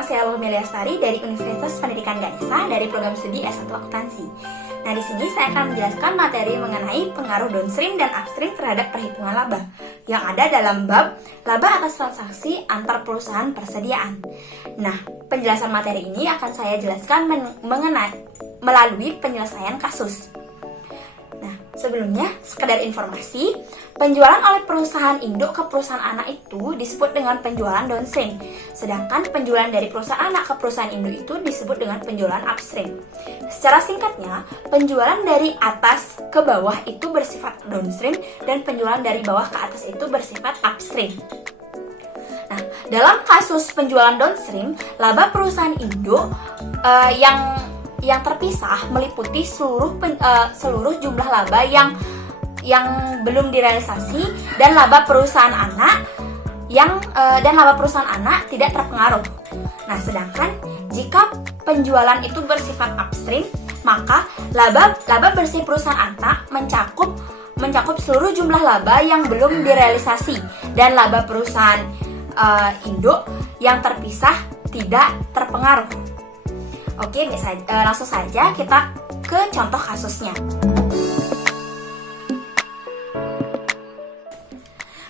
nama saya Lohmi Lestari dari Universitas Pendidikan Ganesha dari program studi S1 Akuntansi. Nah, di sini saya akan menjelaskan materi mengenai pengaruh downstream dan upstream terhadap perhitungan laba yang ada dalam bab laba atas transaksi antar perusahaan persediaan. Nah, penjelasan materi ini akan saya jelaskan melalui penyelesaian kasus. Nah, sebelumnya, sekedar informasi, penjualan oleh perusahaan induk ke perusahaan anak itu disebut dengan penjualan downstream, sedangkan penjualan dari perusahaan anak ke perusahaan induk itu disebut dengan penjualan upstream. Secara singkatnya, penjualan dari atas ke bawah itu bersifat downstream dan penjualan dari bawah ke atas itu bersifat upstream. Nah, dalam kasus penjualan downstream, laba perusahaan induk yang terpisah meliputi seluruh jumlah laba yang belum direalisasi dan laba perusahaan anak tidak terpengaruh. Nah, sedangkan jika penjualan itu bersifat upstream, maka laba bersih perusahaan anak mencakup seluruh jumlah laba yang belum direalisasi dan laba perusahaan induk yang terpisah tidak terpengaruh. Oke, langsung saja kita ke contoh kasusnya.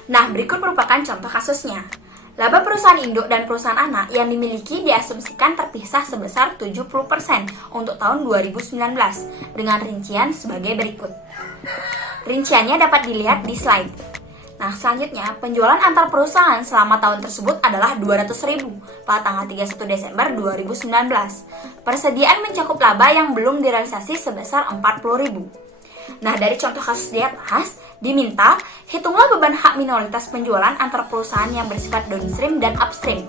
Nah, berikut merupakan contoh kasusnya. Laba perusahaan induk dan perusahaan anak yang dimiliki diasumsikan terpisah sebesar 70% untuk tahun 2019 dengan rincian sebagai berikut. Rinciannya dapat dilihat di slide. Nah, selanjutnya, penjualan antar perusahaan selama tahun tersebut adalah 200.000 pada tanggal 31 Desember 2019. Persediaan mencakup laba yang belum direalisasi sebesar 40.000. Nah, dari contoh kasus di atas, diminta hitunglah beban hak minoritas penjualan antar perusahaan yang bersifat downstream dan upstream.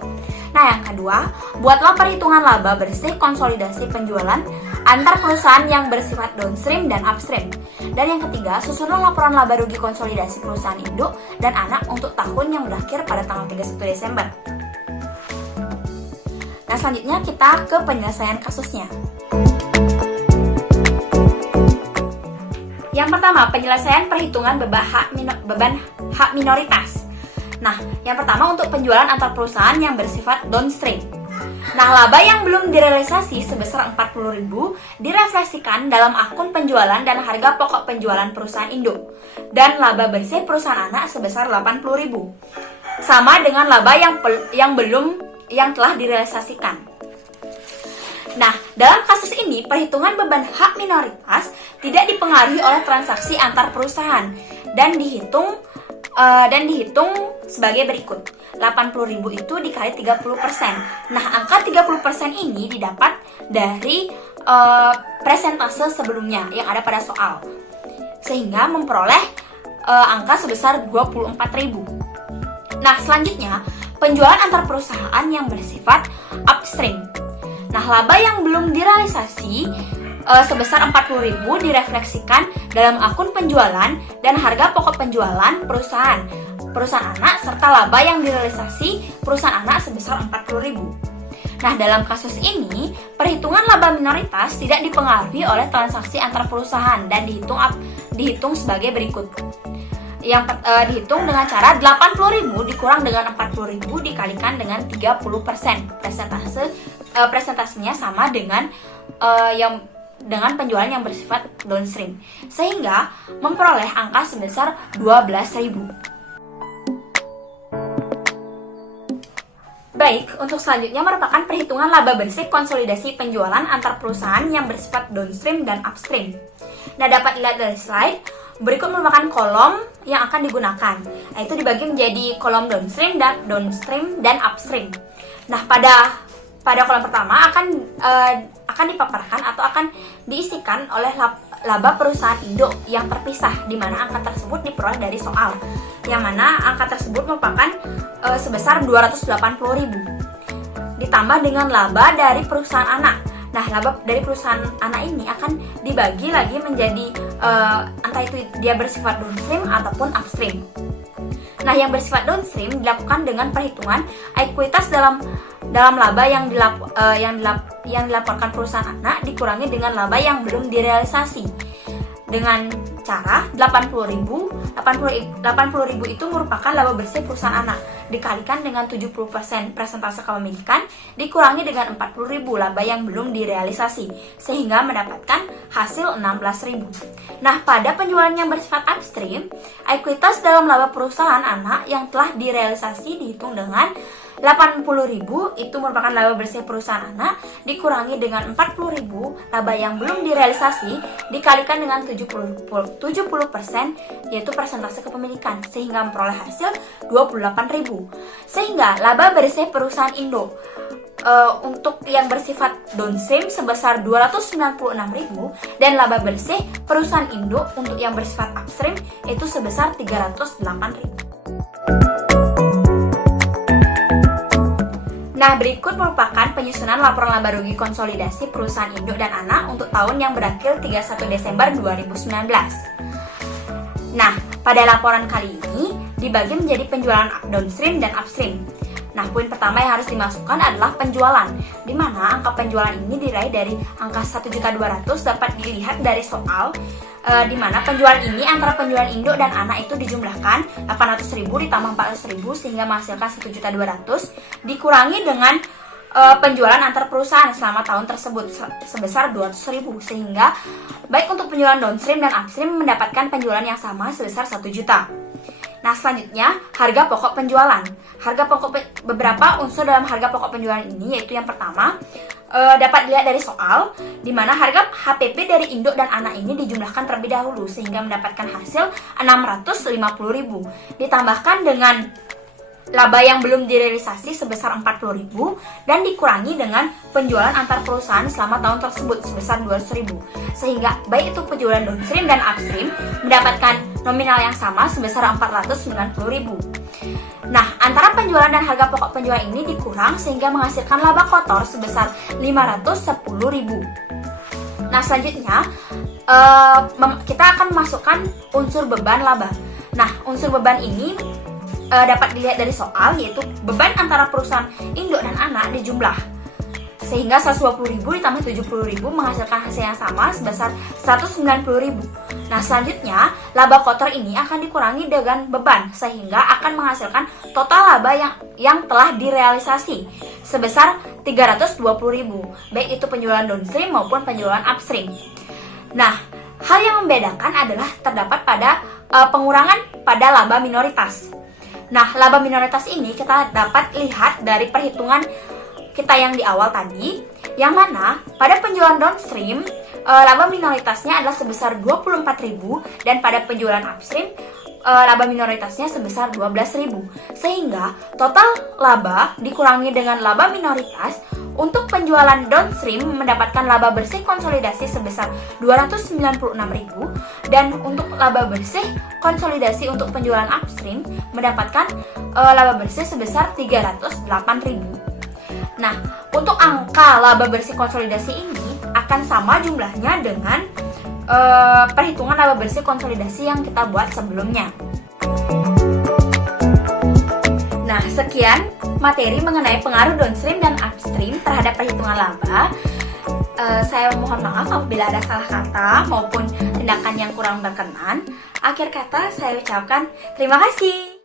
Nah, yang kedua, buatlah perhitungan laba bersih konsolidasi penjualan antar perusahaan yang bersifat downstream dan upstream. Dan yang ketiga, susunlah laporan laba rugi konsolidasi perusahaan induk dan anak untuk tahun yang berakhir pada tanggal 31 Desember. Nah, selanjutnya kita ke penyelesaian kasusnya. Yang pertama, penyelesaian perhitungan beban hak minoritas. Nah, yang pertama untuk penjualan antar perusahaan yang bersifat downstream. Nah, laba yang belum direalisasi sebesar 40.000 direfleksikan dalam akun penjualan dan harga pokok penjualan perusahaan induk. Dan laba bersih perusahaan anak sebesar 80.000. Sama dengan laba yang telah direalisasikan. Nah, dalam kasus ini perhitungan beban hak minoritas tidak dipengaruhi oleh transaksi antar perusahaan dan dihitung sebagai berikut. 80.000 itu dikali 30%. Nah, angka 30% ini didapat dari presentase sebelumnya yang ada pada soal. Sehingga memperoleh angka sebesar 24.000. Nah, selanjutnya, penjualan antar perusahaan yang bersifat upstream. Nah, laba yang belum direalisasi sebesar 40.000 direfleksikan dalam akun penjualan dan harga pokok penjualan perusahaan anak serta laba yang direalisasi perusahaan anak sebesar 40.000. Nah, dalam kasus ini perhitungan laba minoritas tidak dipengaruhi oleh transaksi antar perusahaan dan dihitung sebagai berikut. Yang dihitung dengan cara 80.000 dikurang dengan 40.000 dikalikan dengan 30%. Presentasenya sama dengan dengan penjualan yang bersifat downstream, sehingga memperoleh angka sebesar 12.000. Baik, untuk selanjutnya merupakan perhitungan laba bersih konsolidasi penjualan antar perusahaan yang bersifat downstream dan upstream. Nah, dapat dilihat dari slide, berikut merupakan kolom yang akan digunakan, yaitu dibagi menjadi kolom downstream dan upstream. Nah, pada kolom pertama akan dipaparkan atau akan diisikan oleh laba perusahaan induk yang terpisah, di mana angka tersebut diperoleh dari soal, yang mana angka tersebut merupakan sebesar 280.000 ditambah dengan laba dari perusahaan anak. Nah, laba dari perusahaan anak ini akan dibagi lagi menjadi entah itu dia bersifat downstream ataupun upstream. Nah, yang bersifat downstream dilakukan dengan perhitungan ekuitas dalam laba yang dilaporkan perusahaan anak dikurangi dengan laba yang belum direalisasi dengan cara 80.000 80.000 itu merupakan laba bersih perusahaan anak, dikalikan dengan 70% persentase kepemilikan, dikurangi dengan 40.000 laba yang belum direalisasi, sehingga mendapatkan hasil 16.000. Nah, pada penjualan yang bersifat upstream, ekuitas dalam laba perusahaan anak yang telah direalisasi dihitung dengan 80.000 itu merupakan laba bersih perusahaan anak, dikurangi dengan 40.000 laba yang belum direalisasi, dikalikan dengan 70% yaitu persentase kepemilikan, sehingga memperoleh hasil 28.000. Sehingga laba bersih perusahaan Indo untuk yang bersifat downstream sebesar 296.000 dan laba bersih perusahaan Indo untuk yang bersifat upstream itu sebesar 308.000. Nah, berikut merupakan penyusunan laporan laba rugi konsolidasi perusahaan induk dan anak untuk tahun yang berakhir 31 Desember 2019. Nah, pada laporan kali ini dibagi menjadi penjualan downstream dan upstream. Nah, poin pertama yang harus dimasukkan adalah penjualan, di mana angka penjualan ini diraih dari angka 1.200.000 dapat dilihat dari soal, di mana penjualan ini antara penjualan induk dan anak itu dijumlahkan 800.000 ditambah 400.000 sehingga menghasilkan 1.200.000 dikurangi dengan penjualan antar perusahaan selama tahun tersebut sebesar 200.000 sehingga baik untuk penjualan downstream dan upstream mendapatkan penjualan yang sama sebesar 1 juta. Nah, selanjutnya harga pokok penjualan. Beberapa unsur dalam harga pokok penjualan ini yaitu yang pertama dapat dilihat dari soal, di mana harga HPP dari induk dan anak ini dijumlahkan terlebih dahulu sehingga mendapatkan hasil 650.000 ditambahkan dengan laba yang belum direalisasi sebesar 40.000 dan dikurangi dengan penjualan antar perusahaan selama tahun tersebut sebesar 200.000 sehingga baik itu penjualan downstream dan upstream mendapatkan nominal yang sama sebesar 490.000. Nah, antara penjualan dan harga pokok penjualan ini dikurang sehingga menghasilkan laba kotor sebesar 510.000. Nah, selanjutnya kita akan memasukkan unsur beban laba. Nah, unsur beban ini dapat dilihat dari soal, yaitu beban antara perusahaan induk dan anak dijumlah sehingga 120.000 ditambah 70.000 menghasilkan hasil yang sama sebesar 190.000. Nah, selanjutnya laba kotor ini akan dikurangi dengan beban sehingga akan menghasilkan total laba yang telah direalisasi sebesar 320.000 baik itu penjualan downstream maupun penjualan upstream. Nah, hal yang membedakan adalah terdapat pada pengurangan pada laba minoritas. Nah, laba minoritas ini kita dapat lihat dari perhitungan kita yang di awal tadi, yang mana pada penjualan downstream laba minoritasnya adalah sebesar 24.000 dan pada penjualan upstream laba minoritasnya sebesar 12.000 sehingga total laba dikurangi dengan laba minoritas. Untuk penjualan downstream mendapatkan laba bersih konsolidasi sebesar 296.000 dan untuk laba bersih konsolidasi untuk penjualan upstream mendapatkan laba bersih sebesar 308.000. Nah, untuk angka laba bersih konsolidasi ini akan sama jumlahnya dengan perhitungan laba bersih konsolidasi yang kita buat sebelumnya. Nah, sekian materi mengenai pengaruh downstream dan upstream terhadap perhitungan laba. Saya mohon maaf apabila ada salah kata maupun tindakan yang kurang berkenan. Akhir kata saya ucapkan terima kasih.